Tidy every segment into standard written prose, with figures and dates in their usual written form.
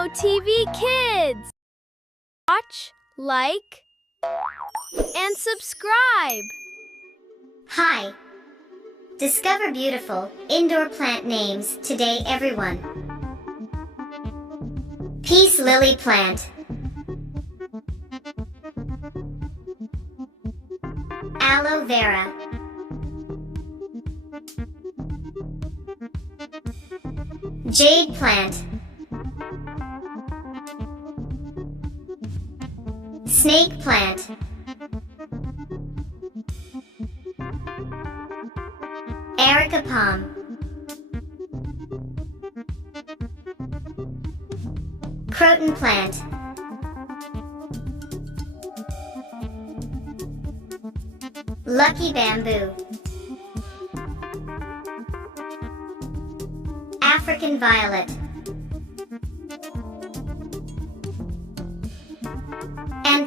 Now TV Kids! Watch, like, and subscribe! Hi! Discover beautiful, indoor plant names today, everyone. Peace lily plant. Aloe Vera. Jade Plant. Snake Plant. Areca Palm. Croton Plant. Lucky Bamboo. African Violet.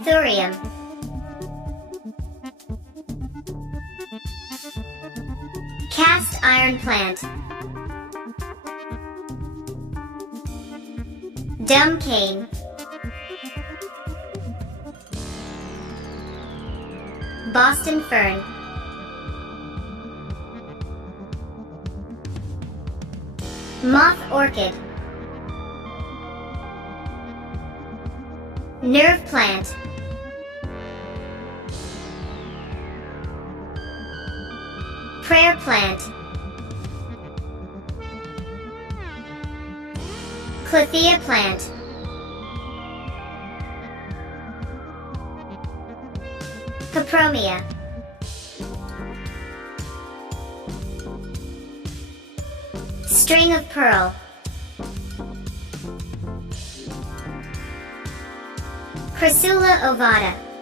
Anthurium. Cast Iron Plant. Dumb Cane. Boston Fern. Moth Orchid. Nerve Plant. Prayer Plant. Calathea Plant. Pepromia. String of Pearl. Crassula ovata.